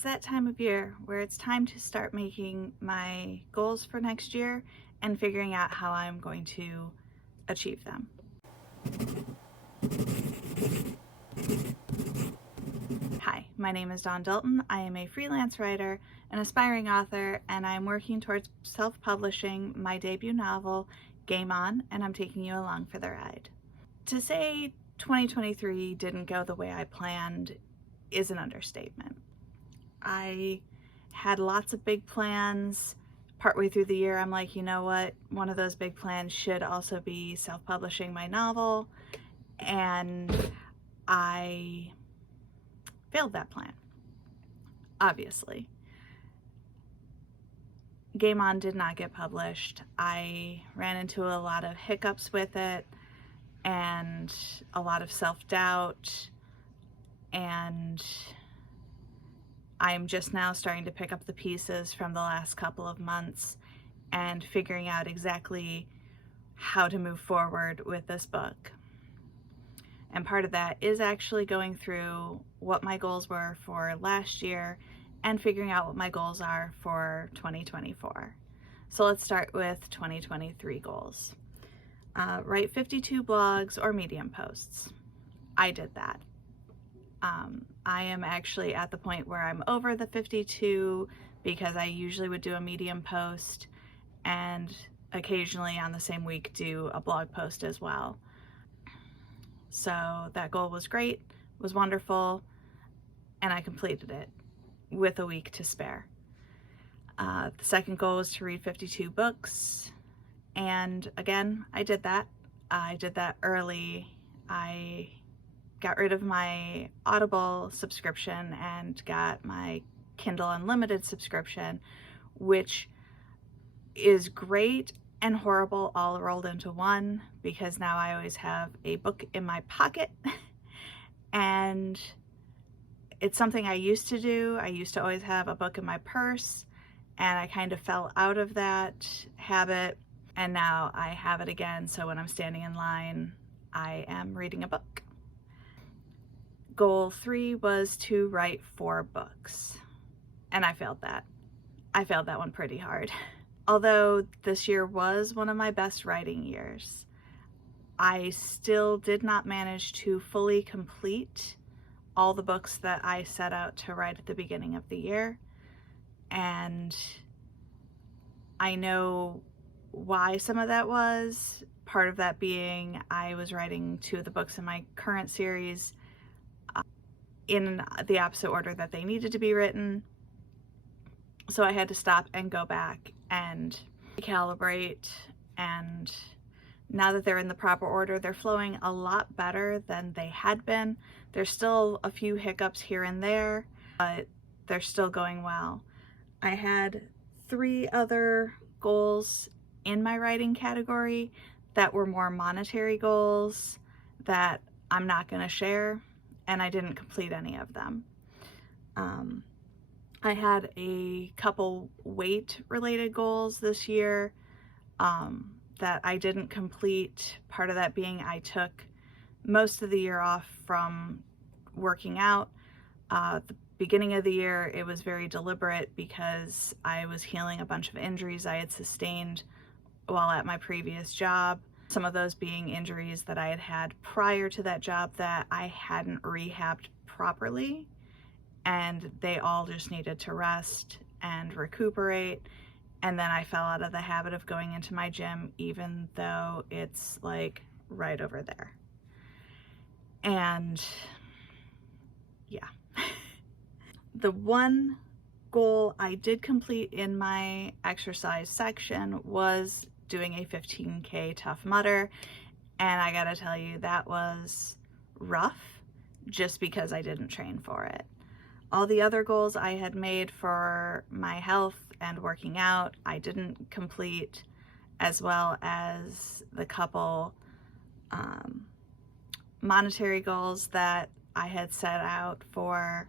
It's that time of year where it's time to start making my goals for next year and figuring out how I'm going to achieve them. Hi, my name is Dawn Dalton. I am a freelance writer, an aspiring author, and I'm working towards self-publishing my debut novel, Game On, and I'm taking you along for the ride. To say 2023 didn't go the way I planned is an understatement. I had lots of big plans. Partway through the year, I'm like, you know what? One of those big plans should also be self-publishing my novel, and I failed that plan, obviously. Game On did not get published. I ran into a lot of hiccups with it and a lot of self-doubt, and I'm just now starting to pick up the pieces from the last couple of months and figuring out exactly how to move forward with this book. And part of that is actually going through what my goals were for last year and figuring out what my goals are for 2024. So let's start with 2023 goals. Write 52 blogs or Medium posts. I did that. I am actually at the point where I'm over the 52 because I usually would do a Medium post and occasionally on the same week do a blog post as well. So that goal was great, was wonderful, and I completed it with a week to spare. The second goal was to read 52 books, and again, I did that. I did that early. I got rid of my Audible subscription and got my Kindle Unlimited subscription, which is great and horrible all rolled into one, because now I always have a book in my pocket. And it's something I used to do. I used to always have a book in my purse, and I kind of fell out of that habit, and now I have it again. So when I'm standing in line, I am reading a book. Goal 3 was to write 4 books, and I failed that. I failed that one pretty hard. Although this year was one of my best writing years, I still did not manage to fully complete all the books that I set out to write at the beginning of the year. And I know why some of that was. Part of that being I was writing 2 of the books in my current series in the opposite order that they needed to be written. So I had to stop and go back and calibrate, and now that they're in the proper order, they're flowing a lot better than they had been. There's still a few hiccups here and there, but they're still going well. I had 3 other goals in my writing category that were more monetary goals that I'm not going to share, and I didn't complete any of them. I had a couple weight-related goals this year that I didn't complete. Part of that being I took most of the year off from working out. The beginning of the year, it was very deliberate because I was healing a bunch of injuries I had sustained while at my previous job. Some of those being injuries that I had had prior to that job that I hadn't rehabbed properly, and they all just needed to rest and recuperate. And then I fell out of the habit of going into my gym, even though it's like right over there. And yeah. The one goal I did complete in my exercise section was doing a 15K Tough Mudder, and I gotta tell you, that was rough just because I didn't train for it. All the other goals I had made for my health and working out, I didn't complete, as well as the couple monetary goals that I had set out for.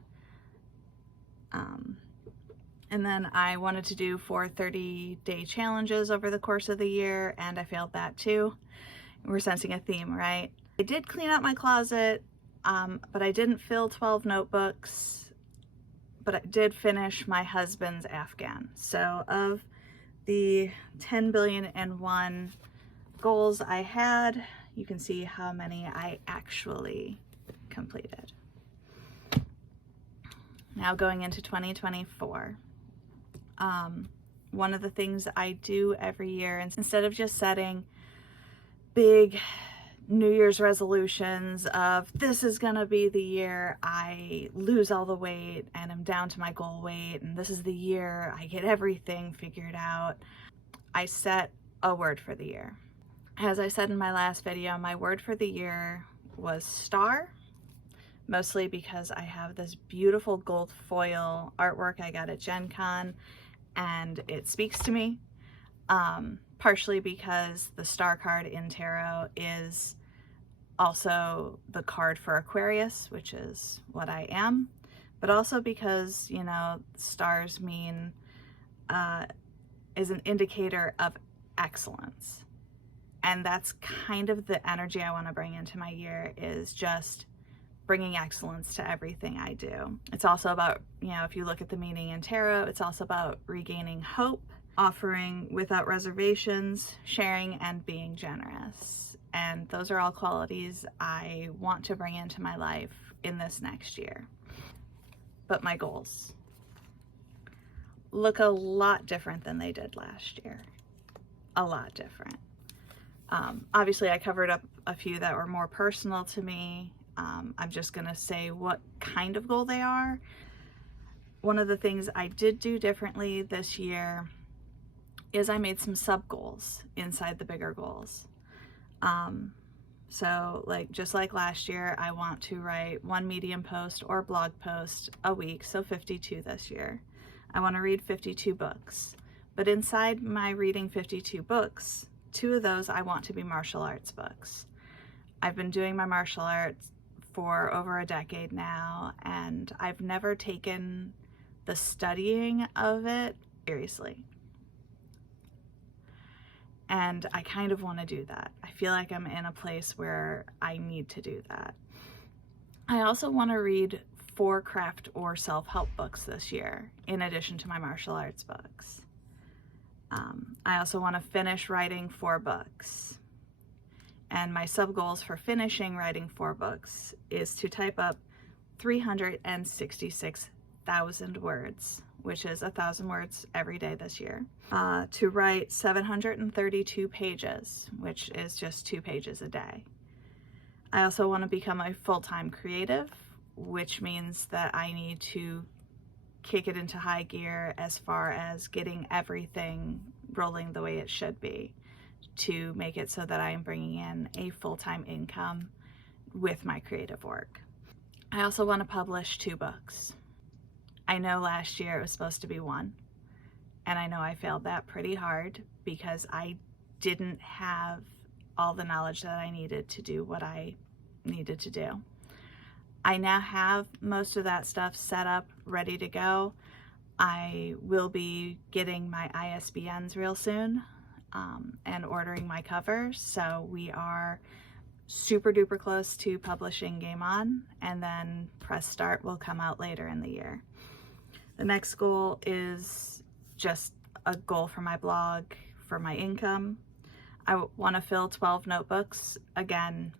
And then I wanted to do 4 30-day challenges over the course of the year, and I failed that too. We're sensing a theme, right? I did clean out my closet, but I didn't fill 12 notebooks. but I did finish my husband's Afghan. So of the 10,000,000,001 goals I had, you can see how many I actually completed. Now going into 2024, one of the things I do every year, instead of just setting big New Year's resolutions of this is gonna be the year I lose all the weight and I'm down to my goal weight, and this is the year I get everything figured out, I set a word for the year. As I said in my last video, my word for the year was star, mostly because I have this beautiful gold foil artwork I got at Gen Con and it speaks to me, partially because the star card in tarot is also the card for Aquarius, which is what I am, but also because, you know, stars mean, is an indicator of excellence. And that's kind of the energy I want to bring into my year, is just bringing excellence to everything I do. It's also about, you know, if you look at the meaning in tarot, it's also about regaining hope, offering without reservations, sharing, and being generous. And those are all qualities I want to bring into my life in this next year. But my goals look a lot different than they did last year. A lot different. Obviously, I covered up a few that were more personal to me. I'm just gonna say what kind of goal they are. One of the things I did do differently this year is I made some sub goals inside the bigger goals. So just like last year, I want to write 1 Medium post or blog post a week, so 52 this year. I want to read 52 books, but inside my reading 52 books, 2 of those I want to be martial arts books. I've been doing my martial arts for over a decade now, and I've never taken the studying of it seriously. And I kind of want to do that. I feel like I'm in a place where I need to do that. I also want to read 4 craft or self-help books this year, in addition to my martial arts books. I also want to finish writing 4 books. And my sub-goals for finishing writing 4 books is to type up 366,000 words, which is 1,000 words every day this year. To write 732 pages, which is just 2 pages a day. I also want to become a full-time creative, which means that I need to kick it into high gear as far as getting everything rolling the way it should be, to make it so that I am bringing in a full-time income with my creative work. I also want to publish 2 books. I know last year it was supposed to be 1, and I know I failed that pretty hard because I didn't have all the knowledge that I needed to do what I needed to do. I now have most of that stuff set up, ready to go. I will be getting my ISBNs real soon, and ordering my covers. So we are super duper close to publishing Game On, and then Press Start will come out later in the year. The next goal is just a goal for my blog, for my income. I want to fill 12 notebooks. Again,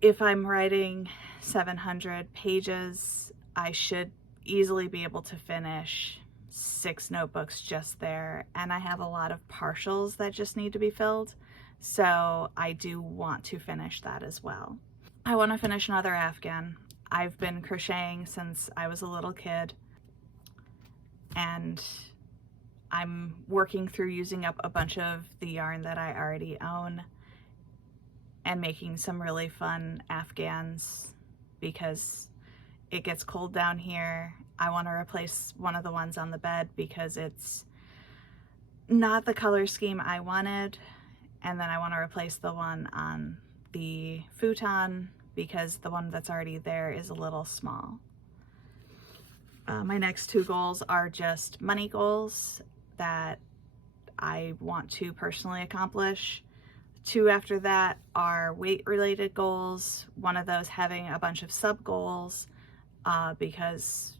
if I'm writing 700 pages, I should easily be able to finish 6 notebooks just there, and I have a lot of partials that just need to be filled, so I do want to finish that as well. I want to finish another Afghan. I've been crocheting since I was a little kid, and I'm working through using up a bunch of the yarn that I already own and making some really fun Afghans because it gets cold down here. I want to replace one of the ones on the bed because it's not the color scheme I wanted, and then I want to replace the one on the futon because the one that's already there is a little small. My next 2 goals are just money goals that I want to personally accomplish. 2 after that are weight related goals, one of those having a bunch of sub goals because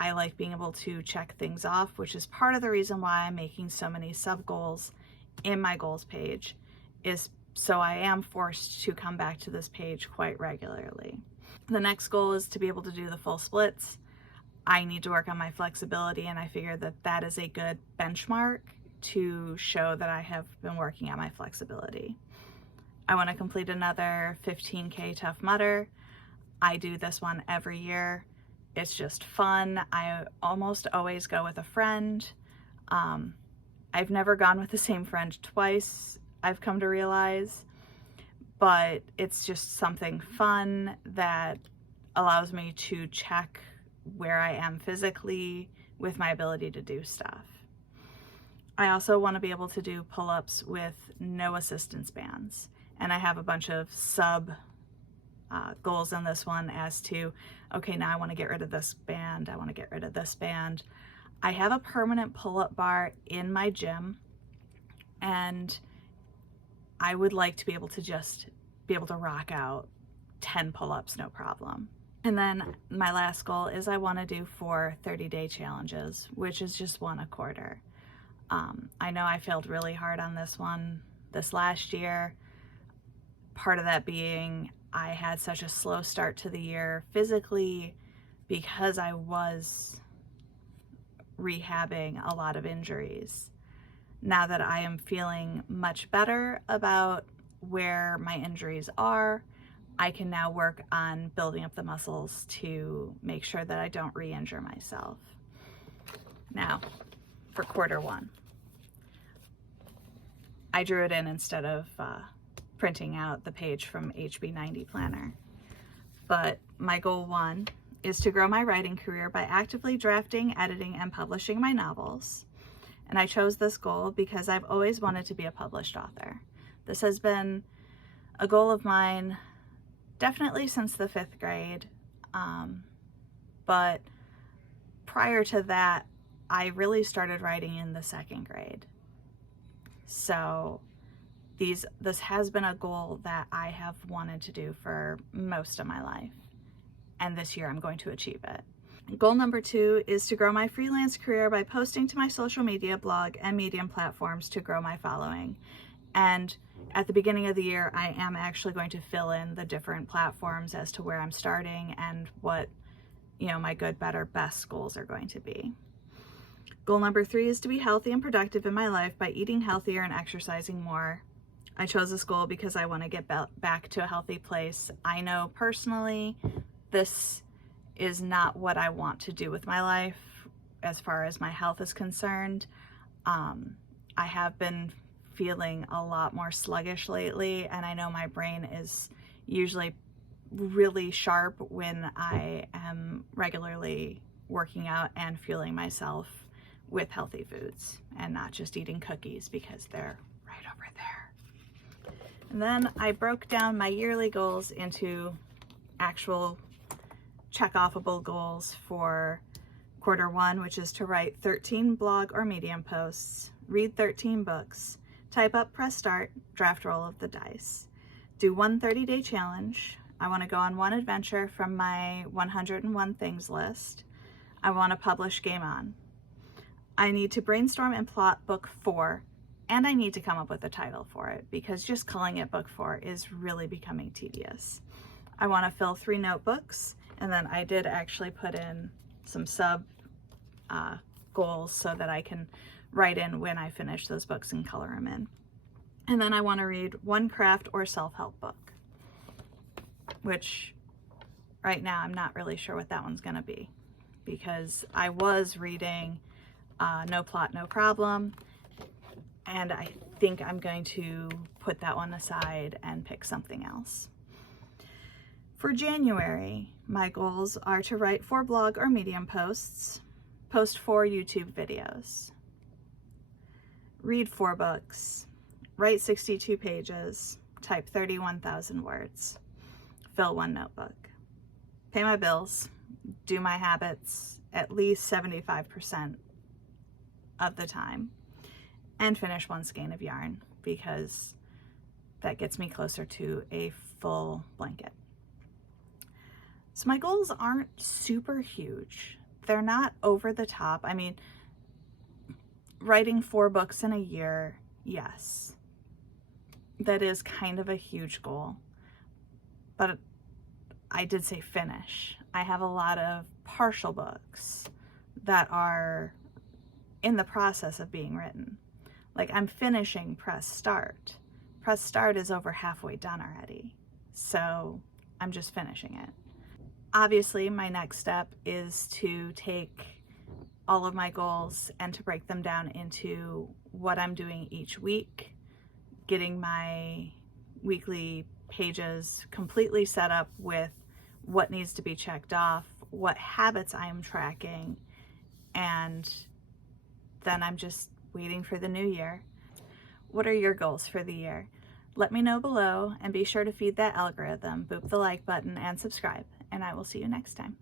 I like being able to check things off, which is part of the reason why I'm making so many sub goals in my goals page, is so I am forced to come back to this page quite regularly. The next goal is to be able to do the full splits. I need to work on my flexibility, and I figure that that is a good benchmark to show that I have been working on my flexibility. I want to complete another 15K Tough Mudder. I do this one every year. It's just fun. I almost always go with a friend. I've never gone with the same friend twice, I've come to realize, but it's just something fun that allows me to check where I am physically with my ability to do stuff. I also want to be able to do pull-ups with no assistance bands, and I have a bunch of sub goals on this one as to, okay, now I want to get rid of this band, I want to get rid of this band. I have a permanent pull-up bar in my gym, and I would like to be able to just be able to rock out 10 pull-ups, no problem. And then my last goal is I want to do 4 30-day challenges, which is just one a quarter. I know I failed really hard on this one this last year. Part of that being I had such a slow start to the year physically because I was rehabbing a lot of injuries. Now that I am feeling much better about where my injuries are, I can now work on building up the muscles to make sure that I don't re-injure myself. Now, for quarter one, I drew it in instead of printing out the page from HB90 Planner. But my goal one is to grow my writing career by actively drafting, editing, and publishing my novels. And I chose this goal because I've always wanted to be a published author. This has been a goal of mine definitely since the 5th grade. But prior to that, I really started writing in the 2nd grade. So this has been a goal that I have wanted to do for most of my life. And this year I'm going to achieve it. Goal number 2 is to grow my freelance career by posting to my social media, blog, and Medium platforms to grow my following. And at the beginning of the year, I am actually going to fill in the different platforms as to where I'm starting and what, my good, better, best goals are going to be. Goal number 3 is to be healthy and productive in my life by eating healthier and exercising more. I chose this goal because I want to get back to a healthy place. I know personally this is not what I want to do with my life as far as my health is concerned. I have been feeling a lot more sluggish lately, and I know my brain is usually really sharp when I am regularly working out and fueling myself with healthy foods and not just eating cookies because they're right over there. And then I broke down my yearly goals into actual check-offable goals for quarter 1, which is to write 13 blog or Medium posts, read 13 books, type up, press start, draft roll of the dice, do 1 30-day challenge. I want to go on 1 adventure from my 101 things list. I want to publish Game On. I need to brainstorm and plot book 4, and I need to come up with a title for it because just calling it book 4 is really becoming tedious. I want to fill 3 notebooks, and then I did actually put in some sub goals so that I can write in when I finish those books and color them in. And then I want to read 1 craft or self-help book, which right now I'm not really sure what that one's going to be because I was reading No Plot, No Problem, and I think I'm going to put that one aside and pick something else. For January, my goals are to write 4 blog or Medium posts, post 4 YouTube videos, read 4 books, write 62 pages, type 31,000 words, fill 1 notebook, pay my bills, do my habits at least 75% of the time, and finish 1 skein of yarn because that gets me closer to a full blanket. So my goals aren't super huge. they're not over the top. I mean, writing 4 books in a year, yes, that is kind of a huge goal, but I did say finish. I have a lot of partial books that are in the process of being written. Like, I'm finishing Press Start. Press Start is over halfway done already, so I'm just finishing it. Obviously, my next step is to take all of my goals and to break them down into what I'm doing each week, getting my weekly pages completely set up with what needs to be checked off, what habits I'm tracking, and then I'm just waiting for the new year. What are your goals for the year? Let me know below, and be sure to feed that algorithm, boop the like button, and subscribe, and I will see you next time.